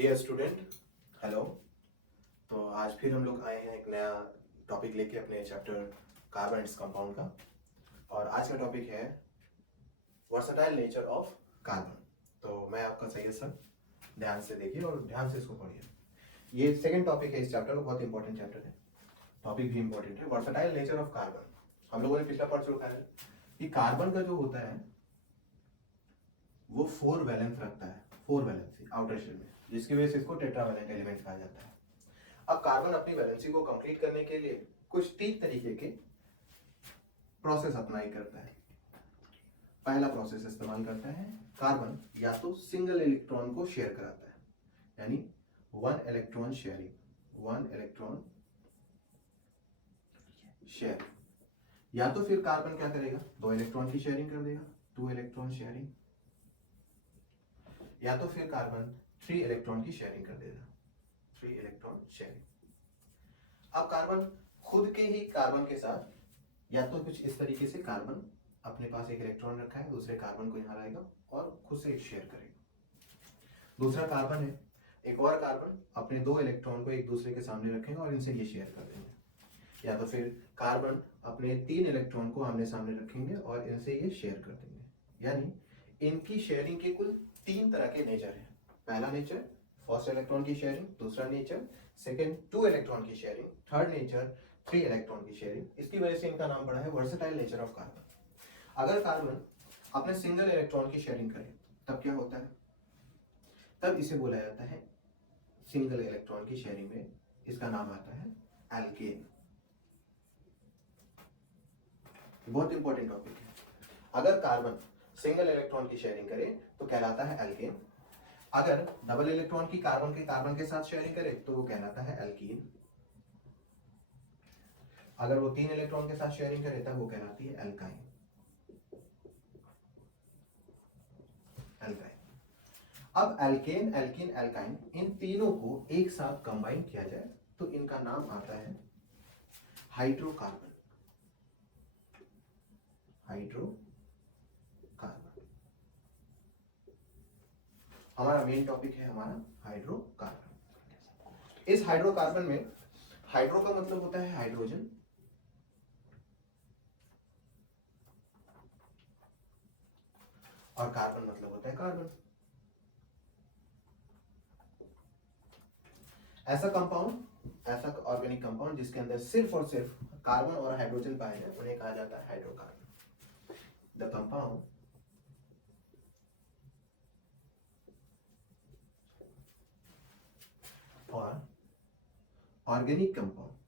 Dear student, hello. तो आज फिर हम लोग आए हैं एक नया टॉपिक लेके अपने चैप्टर कार्बन कंपाउंड का। और आज का टॉपिक है वर्सटाइल नेचर ऑफ कार्बन। तो मैं आपका सैयद सर, ध्यान से देखिए और ध्यान से इसको पढ़िए। ये सेकंड टॉपिक है इस चैप्टर का, बहुत इंपॉर्टेंट चैप्टर है, टॉपिक भी इंपॉर्टेंट है। वर्सटाइल नेचर ऑफ कार्बन हम लोगों ने पिछला पढ़ चुका है कि कार्बन का जो होता है वो 4 वैलेंस रखता है, 4 वैलेंसी आउटर शेल में, जिसकी वजह से इसको टेट्रावैलेंट एलिमेंट कहा जाता है। अब कार्बन अपनी वैलेंसी को कंप्लीट करने के लिए कुछ 3 तरीके के प्रोसेस अप्लाई करता है। पहला प्रोसेस इस्तेमाल करता है, कार्बन या तो सिंगल इलेक्ट्रॉन को शेयर कराता है, यानी 1 इलेक्ट्रॉन शेयरिंग, 1 इलेक्ट्रॉन शेयर। या तो फिर कार्बन क्या करेगा, 2 इलेक्ट्रॉन की शेयरिंग कर देगा, 2 इलेक्ट्रॉन शेयरिंग। या तो फिर कार्बन 3 इलेक्ट्रॉन की शेयरिंग कर देगा, 3 इलेक्ट्रॉन शेयरिंग। अब कार्बन खुद के ही कार्बन के साथ या तो कुछ इस तरीके से कार्बन अपने पास एक इलेक्ट्रॉन रखा है, दूसरे कार्बन को यहाँ लाएगा और खुद से एक शेयर करेगा। दूसरा कार्बन है, एक और कार्बन अपने 2 इलेक्ट्रॉन को एक दूसरे के सामने रखेंगे और इनसे ये शेयर कर देंगे। या तो फिर कार्बन अपने 3 इलेक्ट्रॉन को आमने सामने रखेंगे और इनसे ये शेयर कर देंगे। यानी इनकी शेयरिंग के कुल 3 तरह के नेचर हैं। पहला नेचर फर्स्ट इलेक्ट्रॉन की शेयरिंग, दूसरा नेचर सेकेंड 2 इलेक्ट्रॉन की शेयरिंग, थर्ड नेचर 3 इलेक्ट्रॉन की शेयरिंग। इसकी वजह से इनका नाम पड़ा है वर्सेटाइल नेचर ऑफ कार्बन। अगर कार्बन अपने सिंगल इलेक्ट्रॉन की शेयरिंग करे तब क्या होता है, तब इसे बोला जाता है सिंगल इलेक्ट्रॉन की शेयरिंग में इसका नाम आता है एल्केन। बहुत इंपॉर्टेंट टॉपिक है। अगर कार्बन सिंगल इलेक्ट्रॉन की शेयरिंग करे तो कहलाता है एल्केन। अगर डबल इलेक्ट्रॉन की कार्बन के साथ शेयरिंग करे तो वो कहलाता है एल्कीन। अगर वो 3 इलेक्ट्रॉन के साथ शेयरिंग करे तब वो कहलाती है एल्काइन। अब एल्केन, एल्कीन, एल्काइन इन तीनों को एक साथ कंबाइन किया जाए तो इनका नाम आता है हाइड्रोकार्बन। हाइड्रोकार्बन हमारा मेन टॉपिक है, हमारा हाइड्रोकार्बन। इस हाइड्रोकार्बन में हाइड्रो का मतलब होता है हाइड्रोजन, और कार्बन मतलब होता है कार्बन। ऐसा कंपाउंड, ऐसा ऑर्गेनिक कंपाउंड जिसके अंदर सिर्फ और सिर्फ कार्बन और हाइड्रोजन पाए जाए उन्हें कहा जाता है हाइड्रोकार्बन। द कंपाउंड और ऑर्गेनिक कंपाउंड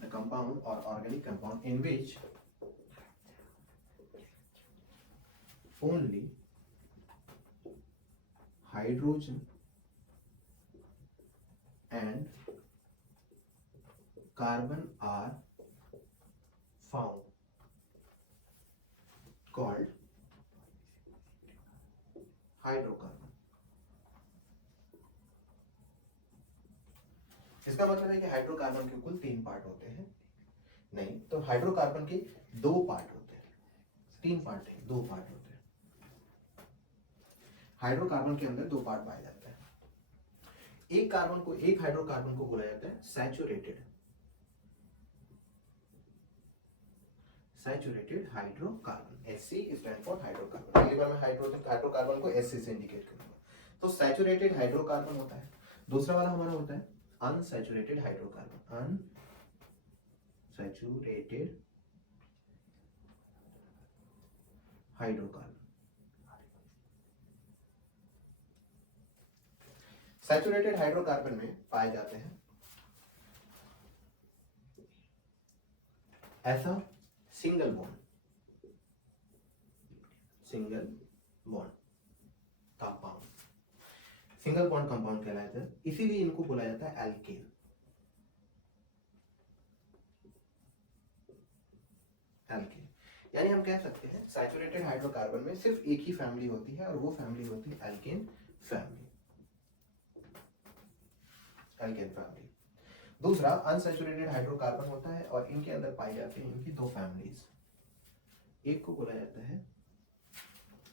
द कंपाउंड और organic compound in which only hydrogen and carbon are found called hydrocarbon. इसका मतलब है कि हाइड्रोकार्बन के कुल 3 पार्ट होते हैं, नहीं तो हाइड्रोकार्बन के 2 पार्ट होते हैं, 3 पार्ट है, 2 पार्ट होते हैं। हाइड्रोकार्बन के अंदर 2 पार्ट पाए जाते हैं। एक हाइड्रोकार्बन को बोला जाता है saturated hydrocarbon. Hc stand for hydrocarbon. पहली बार मैं हाइड्रोकार्बन को Hc से इंडिकेट करूंगा। तो सैचुरेटेड हाइड्रोकार्बन होता है। दूसरा वाला हमारा होता है unsaturated hydrocarbon. Unsaturated hydrocarbon. Saturated hydrocarbon में पाए जाते हैं ऐसा single bond compound. Single bond compound कहलाता है, इसीलिए इनको बोला जाता है एल्केन। एल्केन यानी हम कह सकते हैं सैचुरेटेड हाइड्रोकार्बन में सिर्फ एक ही फैमिली होती है और वो फैमिली होती है एल्केन फैमिली। दूसरा अनसैचुरेटेड हाइड्रोकार्बन होता है और इनके अंदर पाई जाती है इनकी दो फैमिलीज, एक को बोला जाता है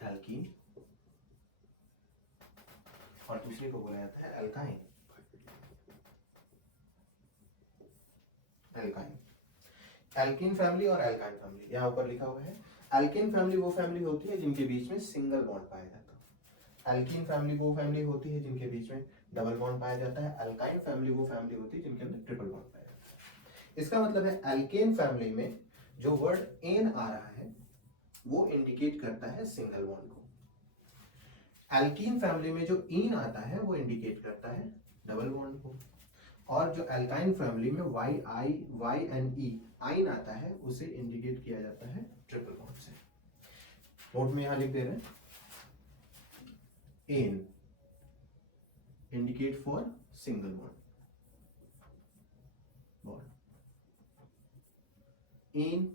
एल्कीन और दूसरे को बोला जाता है एल्काइन। एल्काइन, एल्कीन फैमिली और एल्काइन फैमिली यहाँ ऊपर लिखा हुआ है। एल्कीन फैमिली वो फैमिली होती है जिनके बीच में सिंगल बॉन्ड पाया जाता है, एल्कीन फैमिली वो फैमिली होती है जिनके बीच में डबल बॉन्ड पाया जाता है, एल्काइन फैमिली वो फैमिली होती है जिनके अंदर ट्रिपल बॉन्ड पाया जाता है। इसका मतलब है एल्केन फैमिली में जो वर्ड एन आ रहा है वो इंडिकेट करता है सिंगल बॉन्ड को, एल्कीन फैमिली में जो इन आता है वो इंडिकेट करता है डबल बॉन्ड को, और जो एल्काइन फैमिली में वाई एन ई आइन आता है उसे इंडिकेट किया जाता है ट्रिपल बॉन्ड से। नोट में यहां लिख दे रहे हैं ane indicate for single bond, ene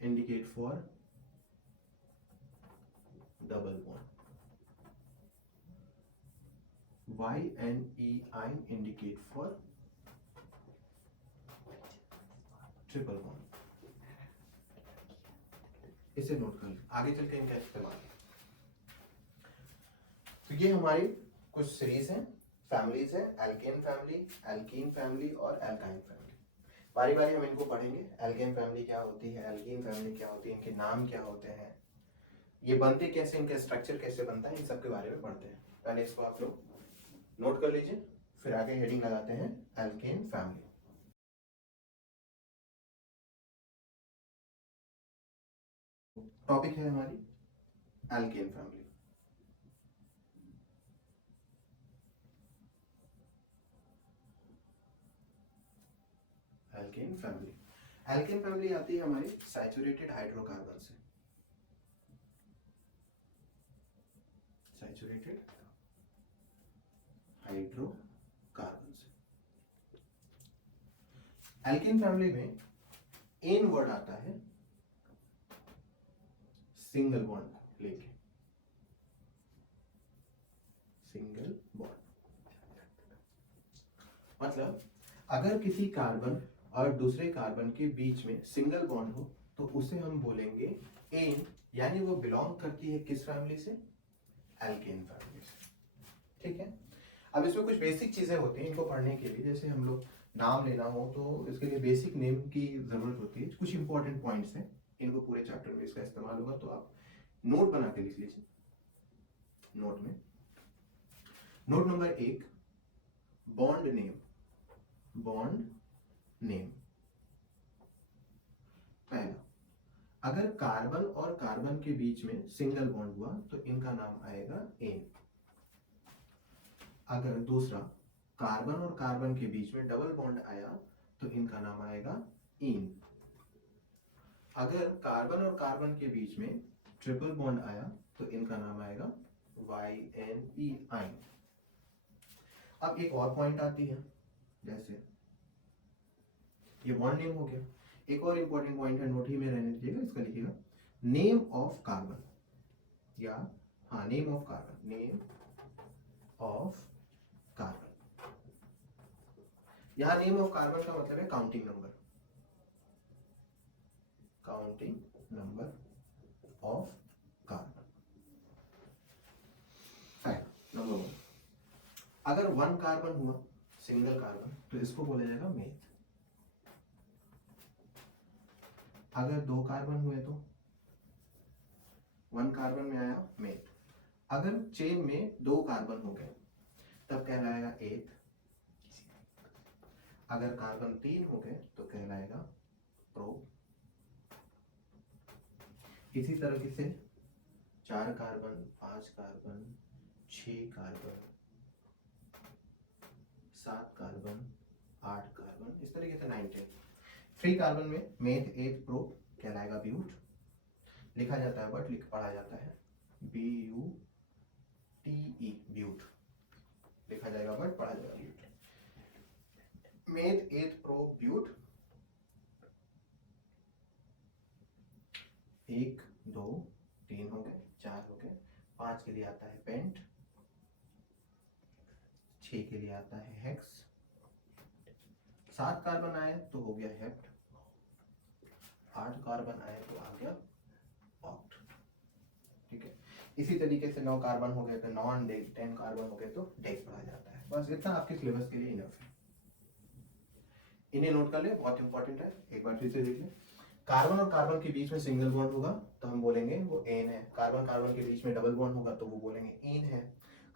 indicate for double bond, Y N E yne indicate for triple bond. इसे नोट कर लें, आगे चल के इनका इस्तेमाल। तो ये हमारी कुछ सीरीज हैं, फैमिलीज हैं, एल्केन फैमिली, एल्कीन फैमिली और एल्काइन फैमिली। बारी बारी हम इनको पढ़ेंगे, एल्केन फैमिली क्या होती है, एल्कीन फैमिली क्या होती है, इनके नाम क्या होते हैं, ये बनते कैसे, इनका स्ट्रक्चर कैसे बनता है, इन सब के बारे में पढ़ते हैं। पहले इसको आप लोग नोट कर लीजिए, फिर आगे हेडिंग लगाते हैं एल्केन फैमिली। टॉपिक है हमारी alkane family. Alkane family, alkane family आती है हमारी सैचुरेटेड हाइड्रोकार्बन से, सैचुरेटेड हाइड्रोकार्बन से। एल्केन फैमिली में एन वर्ड आता है सिंगल बॉन्ड लेके, सिंगल बॉन्ड मतलब अगर किसी कार्बन और दूसरे कार्बन के बीच में सिंगल बॉन्ड हो तो उसे हम बोलेंगे एन, यानी वो बिलोंग करती है किस फैमिली से, एल्केन फैमिली से। ठीक है, अब इसमें कुछ बेसिक चीजें होती हैं इनको पढ़ने के लिए, जैसे हम लोग नाम लेना हो तो इसके लिए बेसिक नेम की जरूरत होती है। कुछ इंपॉर्टेंट पॉइंट्स हैं, इनको पूरे चैप्टर में इसका इस्तेमाल होगा, तो आप नोट बना के लिख लीजिए। नोट में note number 1, bond name, bond name. पहला, अगर कार्बन और कार्बन के बीच में सिंगल बॉन्ड हुआ तो इनका नाम आएगा एन। अगर दूसरा, कार्बन और कार्बन के बीच में डबल बॉन्ड आया तो इनका नाम आएगा इन। अगर कार्बन और कार्बन के बीच में ट्रिपल बॉन्ड आया तो इनका नाम आएगा वाई एन ई आइन। अब एक और पॉइंट आती है, जैसे ये बॉन्ड नेम हो गया, एक और इंपॉर्टेंट पॉइंट है, नोट ही में रहने दीजिएगा, इसका लिखिएगा नेम ऑफ कार्बन, या हाँ name of carbon, name of carbon. यहां नेम ऑफ कार्बन का मतलब है counting number, counting number of carbon. Fact number 1, अगर 1 कार्बन हुआ, सिंगल कार्बन, तो इसको बोला जाएगा मेथ। अगर 2 कार्बन हुए तो 1 कार्बन में आया मेथ। अगर चेन में 2 कार्बन हो गए तब कहलाएगा एथ। अगर कार्बन 3 हो गए तो कहलाएगा प्रो। इसी तरह से 4 carbon, 5 carbon, 6 carbon, 7 carbon, 8 carbon, इस तरीके से 9, 10। 3 कार्बन में मेथ, एथ, प्रो कहलाएगा ब्यूट। लिखा जाता है बट पढ़ा जाता है BUTE, ब्यूट लिखा जाएगा बट पढ़ा जाएगा ब्यूट। मेथ, एथ, प्रो, ब्यूट। 1, 2, 3 हो गए, 4 हो गए, 5 के लिए आता है पेंट, 6 के लिए आता है हेक्स, 7 कार्बन आए तो हो गया हेप्ट, 8 कार्बन आए तो आ गया ऑक्ट। ठीक है, इसी तरीके से 9 कार्बन हो गए तो नॉन डेक, 10 कार्बन हो गए तो डेक पढ़ा जाता है। बस इतना आपके सिलेबस के लिए इनफ है, इन्हें नोट कर ले, बहुत इंपॉर्टेंट है। एक बार फिर से देख ले, कार्बन और कार्बन के बीच में सिंगल बॉन्ड होगा तो हम बोलेंगे वो एन है, कार्बन कार्बन के बीच में डबल बॉन्ड होगा तो वो बोलेंगे इन है,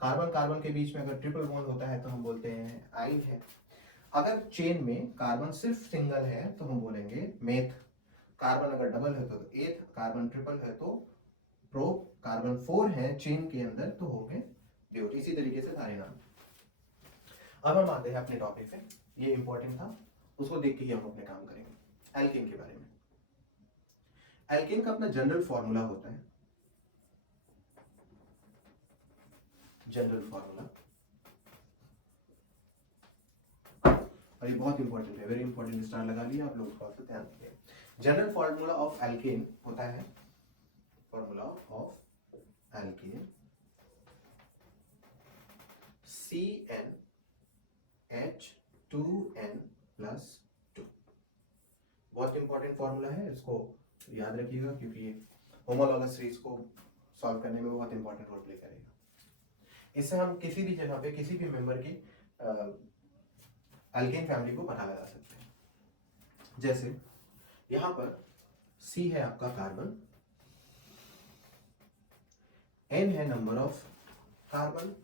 कार्बन कार्बन के बीच में अगर ट्रिपल बॉन्ड होता है तो हम बोलते हैं आइन है। अगर चेन में कार्बन सिर्फ सिंगल है तो हम बोलेंगे मेथ, कार्बन अगर डबल है तो एथ, कार्बन ट्रिपल है तो प्रोप, कार्बन 4 है चेन के अंदर तो हो गए ड्यूट। इसी तरीके से सारे नाम। अब हम आते हैं अपने टॉपिक पे, ये इंपॉर्टेंट था, उसको देख के ही हम अपने काम करेंगे। एल्केन के बारे में, एल्केन का अपना जनरल फॉर्मूला होता है, जनरल फॉर्मूला, और ये बहुत इंपॉर्टेंट है, वेरी इंपॉर्टेंट, स्टार लगा लिया आप लोग, उसको ध्यान रखिए। जनरल फॉर्मूला ऑफ एल्केन होता है, फॉर्मूला ऑफ एल्केन CnH2n+2। बहुत इंपॉर्टेंट फॉर्मूला है, इसको याद रखिएगा क्योंकि ये होमोलॉगस सीरीज को सॉल्व करने में बहुत इंपॉर्टेंट रोल प्ले करेगा। इससे हम किसी भी जगह पे किसी भी मेंबर की एल्केन फैमिली को पता लगा सकते हैं। जैसे यहां पर C है आपका कार्बन, N है नंबर ऑफ कार्बन,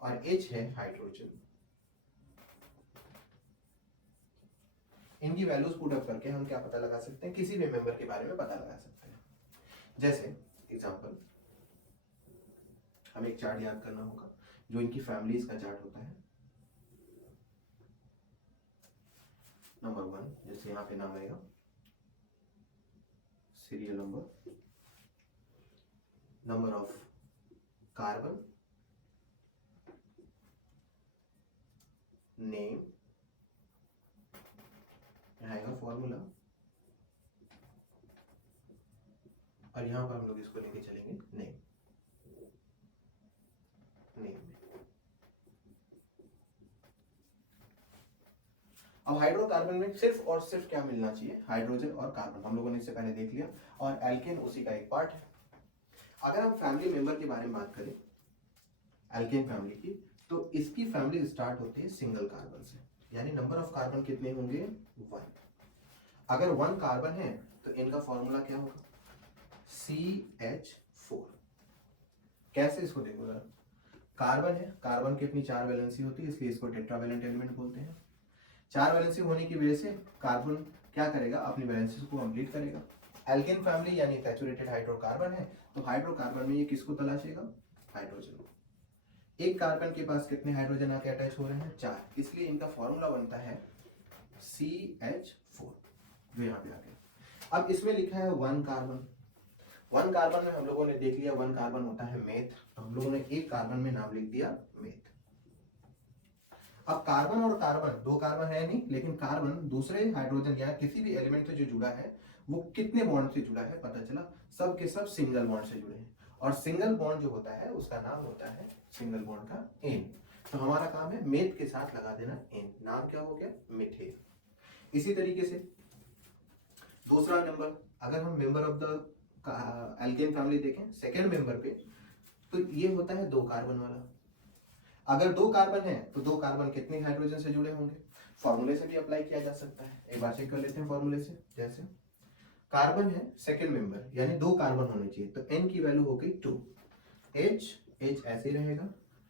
और H है हाइड्रोजन। इनकी वैल्यूज पुट अप करके हम क्या पता लगा सकते हैं, किसी भी मेंबर के बारे में पता लगा सकते हैं। जैसे एग्जांपल, हमें एक चार्ट याद करना होगा जो इनकी फैमिलीज का चार्ट होता है। नंबर 1, जैसे यहाँ पे नाम आएगा serial number, number of carbon, name, यहाँ आएगा फॉर्मूला, और यहां पर हम लोग इसको लेके चलेंगे नेम, नेम। अब हाइड्रोकार्बन में सिर्फ और सिर्फ क्या मिलना चाहिए, हाइड्रोजन और कार्बन, हम लोगों ने इससे पहले देख लिया, और एल्केन उसी का एक पार्ट है। अगर हम फैमिली मेंबर के बारे में बात करें एल्केन फैमिली की, तो इसकी फैमिली स्टार्ट होती है सिंगल कार्बन से, यानी नंबर ऑफ कार्बन कितने होंगे, 1। अगर 1 कार्बन है तो इनका फॉर्मूला क्या होगा, CH4। कैसे इसको देखो जरा, कार्बन है, कार्बन की अपनी 4 वैलेंसी होती है, इसलिए इसको टेट्रावैलेंट एलिमेंट बोलते हैं। 4 वैलेंसी होने की वजह से कार्बन क्या करेगा, अपनी वैलेंसी को कंप्लीट करेगा। एल्केन फैमिली यानी सैचुरेटेड हाइड्रोकार्बन है, तो हाइड्रोकार्बन में ये किसको तलाशेगा, हाइड्रोजन। एक कार्बन के पास कितने हाइड्रोजन आके अटैच हो रहे हैं, 4, इसलिए इनका फॉर्मूला बनता है CH4, जो यहाँ पे आ गया। अब इसमें लिखा है 1 कार्बन, 1 कार्बन में हम लोगों ने देख लिया 1 कार्बन होता है मेथ, तो हम लोगों ने एक कार्बन में नाम लिख दिया मेथ। अब कार्बन और कार्बन, 2 कार्बन है नहीं, लेकिन कार्बन दूसरे हाइड्रोजन या किसी भी एलिमेंट से जो जुड़ा है वो कितने बॉन्ड से जुड़ा है, पता चला सब के सब सिंगल बॉन्ड से जुड़े हैं, और सिंगल बॉन्ड जो होता है उसका नाम होता है सिंगल बॉन्ड का एन। तो हमारा काम है मेथ के साथ लगा देना एन, नाम क्या हो गया, मिथेन। इसी तरीके से दूसरा नंबर, अगर हम member of the alkene family देखें सेकेंड मेंबर पे, तो ये होता है 2 कार्बन वाला। अगर 2 कार्बन है तो 2 कार्बन कितने हाइड्रोजन से जुड़े होंगे, फॉर्मूले से भी अप्लाई किया जा सकता है, एक बार चेक कर लेते हैं फॉर्मूले से। जैसे कार्बन है सेकेंड मेंबर, यानी 2 कार्बन होने चाहिए, तो n की वैल्यू हो गई 2, H ऐसे रहेगा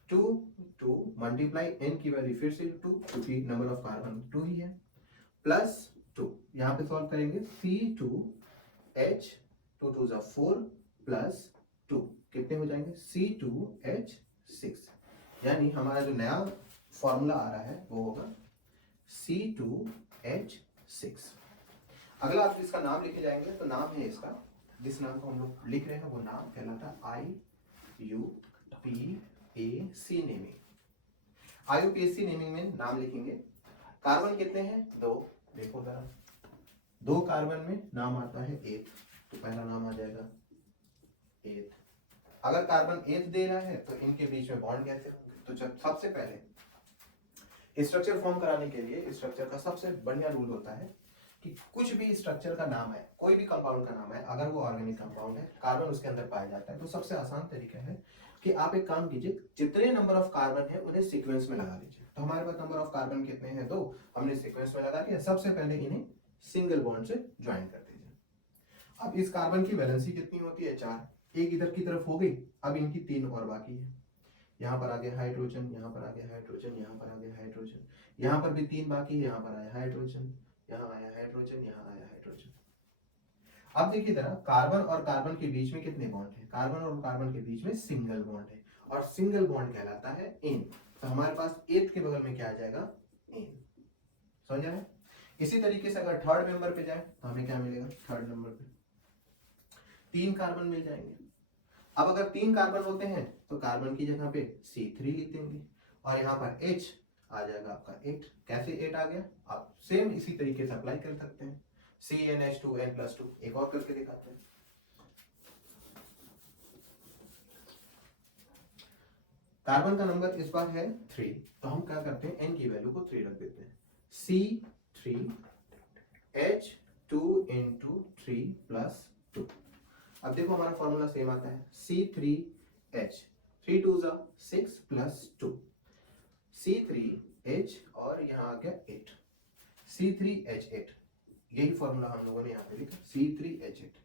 2 मल्टीप्लाई n की वैल्यू फिर से 2, क्योंकि नंबर ऑफ कार्बन 2 ही है, प्लस 2, यहाँ पे सॉल्व करेंगे C2H, 2 2 जा 4 प्लस 2 कितने हो जाएंगे, C2H6, यानी हमारा जो नया फॉर्मूला आ रहा है वो होगा C2H6। अगला आप इसका नाम लिखे जाएंगे, तो नाम है इसका, जिस नाम को हम लोग लिख रहे हैं वो नाम कहलाता है IUPAC नेमिंग। IUPAC नेमिंग में नाम लिखेंगे। कार्बन कितने हैं, 2, देखो जरा 2 कार्बन में नाम आता है 8, तो पहला नाम आ जाएगा 8, अगर कार्बन एथ दे रहा है तो इनके बीच में बॉन्ड कैसे होंगे? तो जब सबसे पहले स्ट्रक्चर फॉर्म कराने के लिए स्ट्रक्चर का सबसे बढ़िया रूल होता है कि कुछ भी स्ट्रक्चर का नाम है, कोई भी कंपाउंड का नाम है, अगर वो ऑर्गेनिक कंपाउंड है, कार्बन उसके अंदर पाया जाता है, तो सबसे आसान तरीका है कि आप एक काम कीजिए, जितने नंबर ऑफ कार्बन है उन्हें सीक्वेंस में लगा लीजिए। तो हमारे पास नंबर ऑफ कार्बन कितने हैं? 2, हमने सीक्वेंस में लगा दिया। सबसे पहले इन्हें सिंगल बॉन्ड से ज्वाइन कर दीजिए। अब इस कार्बन की वैलेंसी कितनी होती है? 4, एक इधर की तरफ हो गई। अब इनकी 3 और बाकी है। यहाँ पर आ गया हाइड्रोजन, यहाँ पर आ गया हाइड्रोजन, यहाँ पर आ गया हाइड्रोजन, यहाँ पर भी 3 बाकी है, यहाँ पर आया हाइड्रोजन, यहाँ आया हाइड्रोजन, यहाँ आया हाइड्रोजन। अब देखिए जरा, कार्बन और कार्बन के बीच में कितने बॉन्ड है? कार्बन और कार्बन के बीच में सिंगल बॉन्ड है, और सिंगल बॉन्ड कहलाता है एन। तो हमारे पास 8 के बगल में क्या आ जाएगा? एन। समझ रहे हैं? इसी तरीके से अगर थर्ड मेंबर पे जाए तो हमें क्या मिलेगा? थर्ड नंबर पे 3 कार्बन मिल जाएंगे। अब अगर 3 कार्बन होते हैं तो कार्बन की जगह पे C3 लिख देंगे, और यहाँ पर H आ जाएगा आपका 8। कैसे 8 आ गया? आप सेम इसी तरीके से अप्लाई कर सकते हैं। CnH2n+2 एक और करके दिखाते हैं। कार्बन का नंबर इस बार है 3, तो हम क्या करते हैं? n की वैल्यू को 3 रख देते हैं। C3H2 into 3+2। अब देखो हमारा फॉर्मूला सेम आता है, C3H, 3 2 6 +2, C3H और यहाँ आ गया 8, C3H8। यही फॉर्मूला हम लोगों ने यहाँ पे लिखा, C3H8।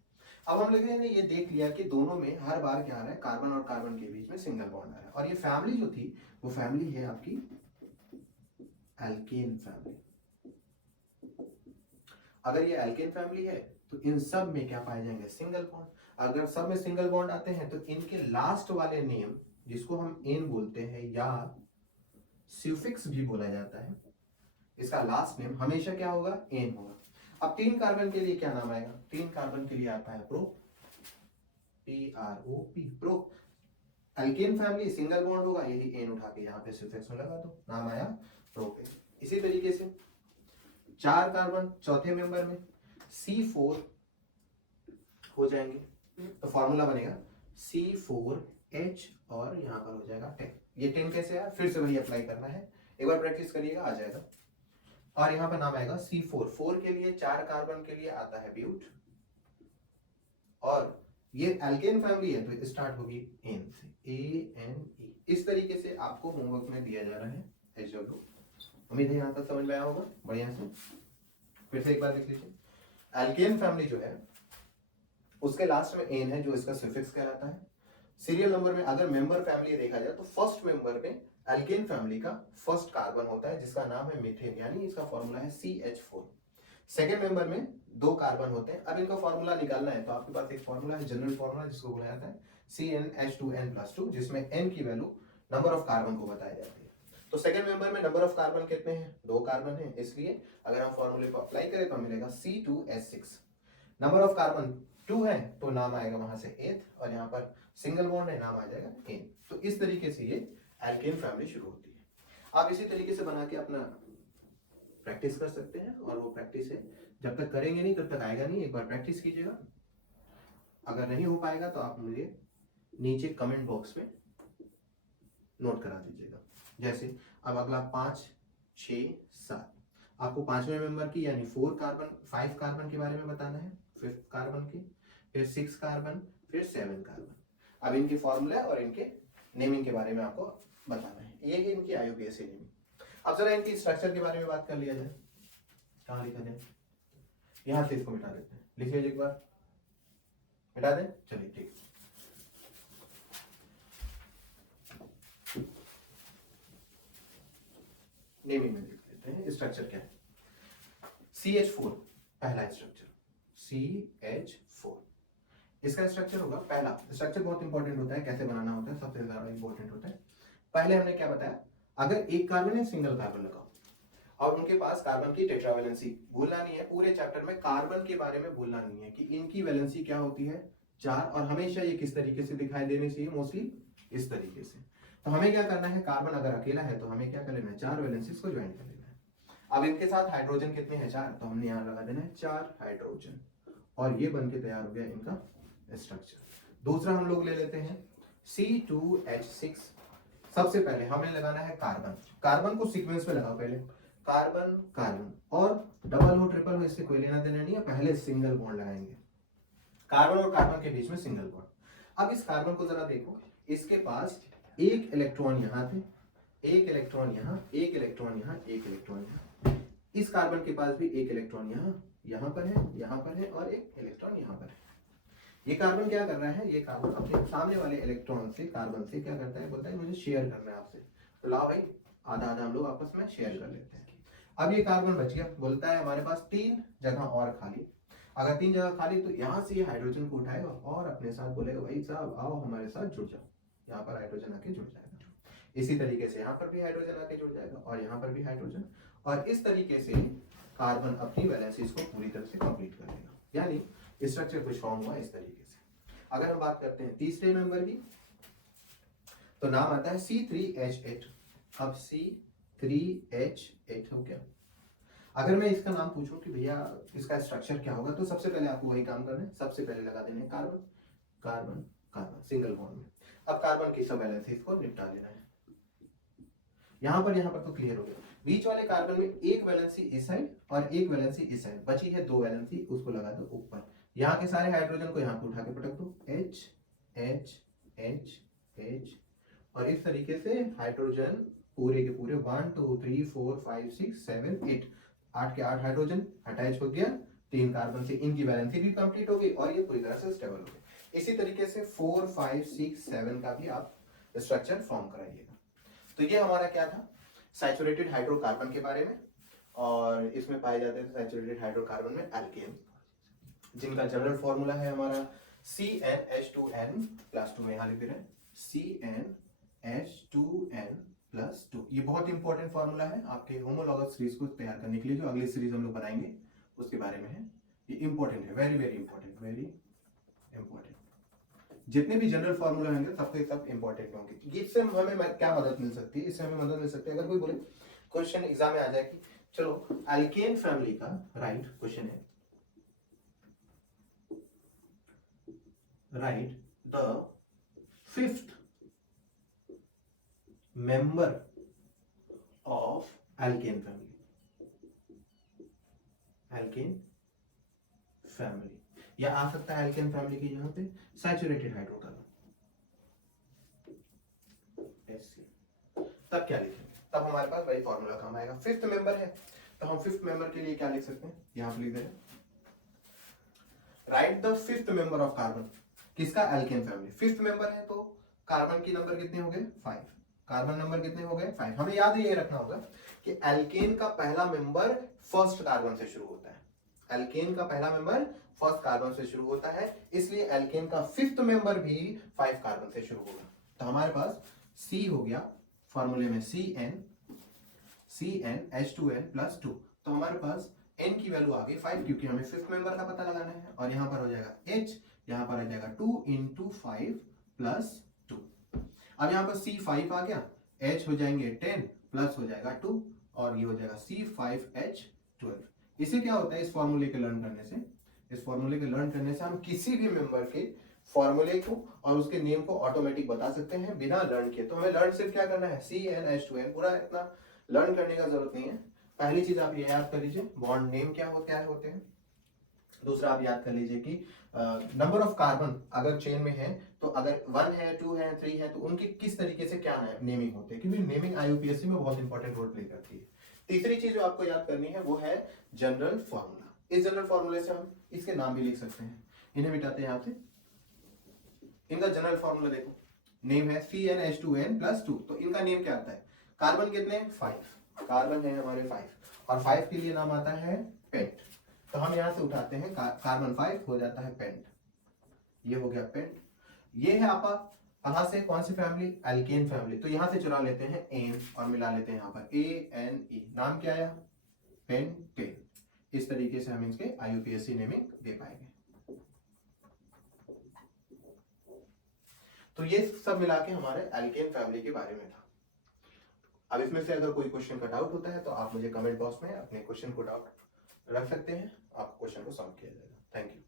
अब हम लोगों ने ये देख लिया कि दोनों में हर बार क्या आ रहा है? कार्बन और कार्बन के बीच में सिंगल बॉन्ड आ रहा है। और ये फैमिली जो थी वो फैमिली है आपकी एल्केन फैमिली। अगर ये एल्केन फैमिली है तो इन सब में क्या पाए जाएंगे? Single bond. अगर सब में सिंगल बॉन्ड आते हैं तो इनके लास्ट वाले नेम, जिसको हम एन बोलते हैं या सफिक्स भी बोला जाता है, इसका लास्ट नेम हमेशा क्या होगा? एन होगा। अब 3 कार्बन के लिए क्या नाम आएगा? 3 कार्बन के लिए आता है pro, PROP, pro. Alkane family single bond होगा, यही एन उठा के यहाँ पे सफिक्स में लगा दो, नाम आया प्रोपेन। इसी तरीके से 4 कार्बन चौथे मेंबर में C4 हो जाएंगे, तो फॉर्मूला बनेगा C4H और यहाँ पर हो जाएगा 10। ये 10 कैसे आया? फिर से वही अप्लाई करना है, एक बार प्रैक्टिस करिएगा, आ जाएगा। और यहाँ पर नाम आएगा C4। 4 के लिए 4 कार्बन के लिए आता है ब्यूट, और ये एल्केन फैमिली है तो स्टार्ट होगी एन से, ANE। इस तरीके से आपको होमवर्क में दिया जा रहा है HW। उम्मीद है यहाँ तक समझ में आया होगा बढ़िया से। फिर से एक बार देख लीजिए, एल्केन फैमिली जो है उसके लास्ट में एन है, जो इसका सफिक्स कहलाता है। सीरियल नंबर में अगर मेंबर फैमिली देखा जाए तो फर्स्ट मेंबर में एल्केन फैमिली का फर्स्ट कार्बन होता है जिसका नाम है मीथेन, यानी इसका फॉर्मूला है CH4। सेकेंड मेंबर में 2 कार्बन होते हैं। अब इनका फॉर्मूला निकालना है तो आपके पास एक फॉर्मूला है, जनरल फॉर्मूला, जिसको बोला जाता है CnH2n+2, जिसमें n की वैल्यू नंबर ऑफ कार्बन को बताई जाती है। तो सेकेंड मेंबर में नंबर ऑफ कार्बन कितने हैं? 2 कार्बन है, इसलिए अगर हम फॉर्मूले को अप्लाई करें तो मिलेगा C2H6। नंबर ऑफ कार्बन 2 है तो नाम आएगा वहां से 8, और यहाँ पर सिंगल बॉन्ड है, नाम आ जाएगा एन। तो इस तरीके से ये एल्केन फैमिली शुरू होती है। आप इसी तरीके से बना के अपना प्रैक्टिस कर सकते हैं, और वो प्रैक्टिस है जब तक करेंगे नहीं तब तक आएगा नहीं। एक बार प्रैक्टिस कीजिएगा, अगर नहीं हो पाएगा तो आप मुझे नीचे कमेंट बॉक्स में नोट करा दीजिएगा। जैसे अब अगला 5 6 7 आपको 5वें मेंबर की यानी 5 कार्बन के बारे में बताना है, 5th कार्बन की, फिर 6 कार्बन, फिर 7 कार्बन। अब इनके फॉर्मूला और इनके नेमिंग के बारे में आपको बताना है, ये है इनकी IUPAC नेमिंग। अब जरा इनकी स्ट्रक्चर के बारे में बात कर लिया जाए। कहाँ लिखा जाए? यहां से इसको मिटा देते हैं, लिखिए एक बार, मिटा दें, चलिए ठीक। नेमिंग में लिख देते हैं स्ट्रक्चर क्या है। CH4 पहला स्ट्रक्चर, CH4 इसका स्ट्रक्चर होगा। पहला स्ट्रक्चर बहुत इंपॉर्टेंट होता है, कैसे बनाना होता है सबसे ज्यादा इंपॉर्टेंट होता है। पहले हमने क्या बताया, अगर एक कार्बन है सिंगल कार्बन लगाओ, और उनके पास कार्बन की टेट्रावैलेंसी भूलना नहीं है। पूरे चैप्टर में कार्बन के बारे में भूलना नहीं है कि इनकी वैलेंसी क्या होती है, 4, और हमेशा ये किस तरीके से दिखाई देनी चाहिए, मोस्टली इस तरीके से। तो हमें क्या करना है, कार्बन अगर अकेला है तो हमें क्या कर लेना है, 4 वैलेंसीज को ज्वाइन कर लेना है। अब इनके साथ हाइड्रोजन कितने हैं, 4, तो हमने यहाँ लगा देना है 4 हाइड्रोजन, और ये बन के तैयार हो गया इनका स्ट्रक्चर। दूसरा हम लोग ले लेते हैं C2H6। सबसे पहले हमें लगाना है कार्बन। कार्बन को सीक्वेंस में लगाओ, पहले कार्बन कार्बन, और डबल हो ट्रिपल हो इससे कोई लेना देना नहीं है, पहले सिंगल बॉन्ड लगाएंगे, कार्बन और कार्बन के बीच में सिंगल बॉन्ड। अब इस कार्बन को जरा देखो, इसके पास एक इलेक्ट्रॉन यहाँ पे, एक इलेक्ट्रॉन यहाँ, एक इलेक्ट्रॉन यहाँ, एक इलेक्ट्रॉन यहाँ। इस कार्बन के पास भी एक इलेक्ट्रॉन यहाँ, यहाँ पर है, यहाँ पर है, और एक इलेक्ट्रॉन यहाँ पर है। ये कार्बन क्या कर रहा है, ये कार्बन अपने सामने वाले इलेक्ट्रॉन से, कार्बन से क्या करता है, बोलता है मुझे शेयर करना है आपसे, तो लाओ भाई आधा आधा हम लोग आपस में शेयर कर लेते हैं। अब ये कार्बन बच गया, बोलता है हमारे पास 3 जगह और खाली। अगर 3 जगह खाली तो यहाँ से ये हाइड्रोजन को उठाएगा और अपने साथ बोलेगा भाई साहब आओ हमारे साथ जुड़ जाओ, यहाँ पर हाइड्रोजन आके जुड़ जाएगा। इसी तरीके से यहाँ पर भी हाइड्रोजन आके जुड़ जाएगा और यहाँ पर भी हाइड्रोजन, और इस तरीके से कार्बन अपनी वैलेंसीज को पूरी तरह से कंप्लीट कर लेगा। यानी स्ट्रक्चर कुछ फॉर्म हुआ इस तरीके से। अगर हम बात करते हैं तीसरे मेंबर की, तो नाम आता है C3H8। अब C3H8 हो गया। अगर मैं इसका नाम पूछूं कि भैया इसका स्ट्रक्चर क्या होगा, तो सबसे पहले आपको वही काम करना है, सबसे पहले लगा देना है carbon carbon carbon single bond में। अब कार्बन की सब वैलेंसीज को निपटा लेना है। यहाँ पर तो क्लियर हो गया। बीच वाले कार्बन में एक वैलेंसी इस साइड और एक वैलेंसी इस साइड, बची है 2 वैलेंसी, उसको लगा दो ऊपर। यहाँ के सारे हाइड्रोजन को यहाँ पे उठा के पटक दो, H H H H, और इस तरीके से हाइड्रोजन पूरे के पूरे 1 2 3 4 5 6 7 8, 8 के 8 हाइड्रोजन अटैच हो गया 3 कार्बन से, इनकी वैलेंसी भी कंप्लीट हो गई और ये पूरी तरह से स्टेबल हो गए। इसी तरीके से 4 5 6 7 का भी आप स्ट्रक्चर फॉर्म कराइएगा। तो ये हमारा क्या था, सैचुरेटेड हाइड्रोकार्बन के बारे में, और इसमें पाए जाते हैं सैचुरेटेड हाइड्रोकार्बन में एल्केन, जिनका जनरल फॉर्मूला है हमारा CnH2n+2 में यहाँ लिख दे रहे हैं CnH2n+2। ये बहुत इंपॉर्टेंट फॉर्मूला है आपके होमोलॉगस सीरीज को तैयार करने के लिए, जो अगली सीरीज हम लोग बनाएंगे उसके बारे में है। ये इंपॉर्टेंट है, very very important, very important. जितने भी जनरल फॉर्मूला होंगे सबके सब इंपॉर्टेंट होंगे। इससे हमें क्या मदद मिल सकती है, इससे हमें मदद मिल सकती है अगर कोई बोले क्वेश्चन एग्जाम में आ जाए कि चलो एल्केन फैमिली का राइट क्वेश्चन है, right the 5th member of alkane family, alkane family, या आ सकता है alkane family की यहाँ पे saturated hydrocarbon SC। तब क्या लिखेंगे, तब हमारे पास वही फॉर्मूला काम आएगा। 5th मेंबर है तो हम 5th मेंबर के लिए क्या लिख सकते हैं, यहाँ पे लिख दे रहे हैं right the 5th member of carbon, किसका, एल्केन फैमिली। 5th मेंबर है तो कार्बन की नंबर कितने हो गए, 5, कार्बन नंबर कितने हो गए, 5। हमें याद ये रखना होगा कि एल्केन का पहला मेंबर फर्स्ट कार्बन से शुरू होता है, एल्केन का पहला मेंबर फर्स्ट कार्बन से शुरू होता है, इसलिए एल्केन का 5th मेंबर भी 5 कार्बन से शुरू होगा। तो हमारे पास C हो गया फॉर्मूले में CnH2n+2, तो हमारे पास n की वैल्यू आ गई 5, क्योंकि हमें 5th मेंबर का पता लगाना है, और यहाँ पर हो जाएगा H, यहाँ पर आ जाएगा 2 × 5+2। अब यहाँ पर C5 आ गया, H हो जाएंगे 10 प्लस हो जाएगा 2, और ये हो जाएगा C5H12। इसे क्या होता है, इस फॉर्मूले के लर्न करने से, इस फॉर्मूले के लर्न करने से हम किसी भी मेंबर के फॉर्मूले को और उसके नेम को ऑटोमेटिक बता सकते हैं बिना लर्न किए। तो हमें लर्न सिर्फ क्या करना है, CnH2n, पूरा इतना लर्न करने का जरूरत नहीं है। पहली चीज आप ये याद कर लीजिए बॉन्ड नेम क्या होते हैं। दूसरा आप याद कर लीजिए कि नंबर ऑफ कार्बन अगर चेन में है तो अगर 1 है 2 है 3 है तो उनकी किस तरीके से क्या नेमिंग होते हैं, क्योंकि नेमिंग IUPAC में बहुत इंपॉर्टेंट रोल प्ले करती है। तीसरी चीज जो आपको याद करनी है वो है जनरल फॉर्मूला। इस जनरल फॉर्मूले से हम इसके नाम भी लिख सकते हैं, इन्हें मिटाते हैं आपसे। इनका जनरल फॉर्मूला देखो, नेम है CnH2n+2, तो इनका नेम क्या आता है, कार्बन कितने 5, कार्बन है हमारे 5, और 5 के लिए नाम आता है पेंट। तो हम यहां से उठाते हैं कार्बन 5 हो जाता है पेंट, ये हो गया पेंट। ये है आपका कहां से, कौन सी फैमिली, एल्केन फैमिली। तो यहां से चुरा लेते हैं एन और मिला लेते हैं यहाँ पर ANE, नाम क्या आया, पेंटेन। इस तरीके से हम इसके IUPAC नेमिंग दे पाएंगे। तो ये सब मिला के हमारे एल्केन फैमिली के बारे में था। अब इसमें से अगर कोई क्वेश्चन का डाउट होता है तो आप मुझे कमेंट बॉक्स में अपने क्वेश्चन को डाउट रख सकते हैं, आप क्वेश्चन को सॉल्व किया जाएगा। Thank you.